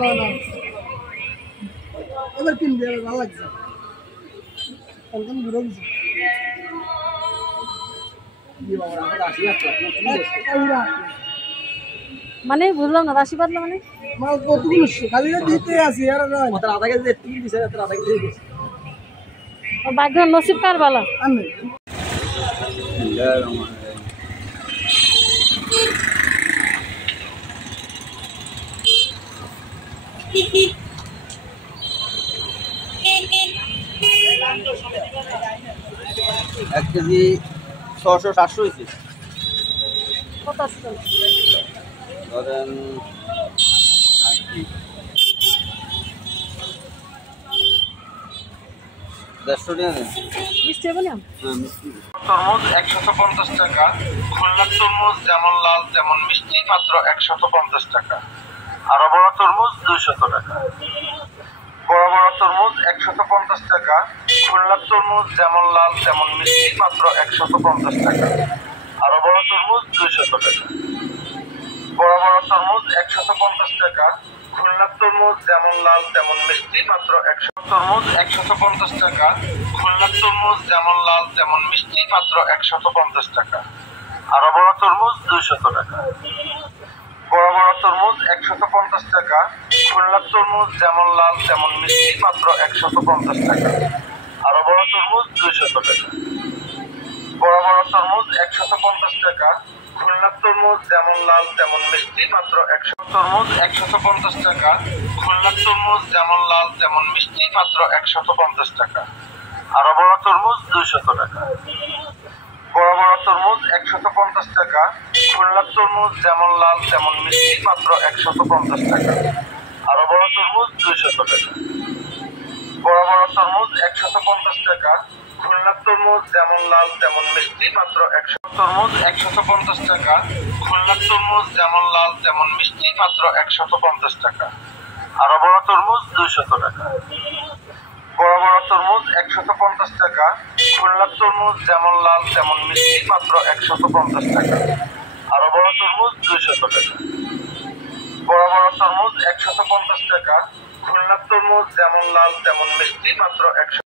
না এবার কিন দিয়ে ভালো লাগছে একদম ঘুরে গেছে মানে বুঝলাম না রাশি পাতলা মানে মাল কতগুলো খালি দিতে আসি আর আধা কেজি তিন দিছে আধা কেজি দিছে ভাগ্য নসিব কার ভালো আমি এক কেজি 600-700 হয়েছে কত আসছে ধরেন দেড়শো টাকা নেন মিষ্টি হবে না হ্যাঁ মিষ্টি তরমুজ 150 টাকা। খুলনার তরমুজ যেমন লাল তেমন মিষ্টি মাত্র 150 টাকা। আরো বড় তরমুজ 200 টাকা। বড় বড় তরমুজ 150 টাকা। খুলনার তরমুজ যেমন লাল তেমন মিষ্টি মাত্র 150 টাকা। আরো বড় তরমুজ 200 টাকা। বড় বড় তরমুজ 150 টাকা। খুলনার তরমুজ যেমন লাল তেমন মিষ্টি মাত্র 100 তরমুজ 150 টাকা। খুলনার তরমুজ যেমন লাল তেমন মিষ্টি মাত্র 150 টাকা। আরো বড় তরমুজ 200 টাকা। বড় বড় তরমুজ 150 টাকা। খুলনার তরমুজ যেমন লাল তেমন মিষ্টি মাত্র 150 টাকা। আরো বড় তরমুজ 200 টাকা। বড় বড় তরমুজ 150 টাকা। খুলনার তরমুজ যেমন লাল তেমন মিষ্টি মাত্র 100 তরমুজ 150 টাকা। খুলনার তরমুজ যেমন লাল তেমন মিষ্টি মাত্র 150 টাকা। আরো বড় তরমুজ 200 টাকা। বড় বড় তরমুজ 150 টাকা। খুলনার তরমুজ যেমন লাল তেমন মিষ্টি মাত্র 150 টাকা। আরো বড় তরমুজ 200 টাকা। বড় বড় তরমুজ 150 টাকা। খুলনার তরমুজ যেমন লাল তেমন মিষ্টি মাত্র 100 তরমুজ 150 টাকা। খুলনার তরমুজ যেমন লাল তেমন মিষ্টি মাত্র 150 টাকা। আরো বড় তরমুজ 200 টাকা। বড় বড় তরমুজ 150 টাকা। খুলনার তরমুজ যেমন লাল তেমন মিষ্টি মাত্র 150 টাকা। আরো বড় তরমুজ 200 টাকা। বড় বড় তরমুজ 150 টাকা। খুলনার তরমুজ যেমন লাল তেমন মিষ্টি মাত্র 100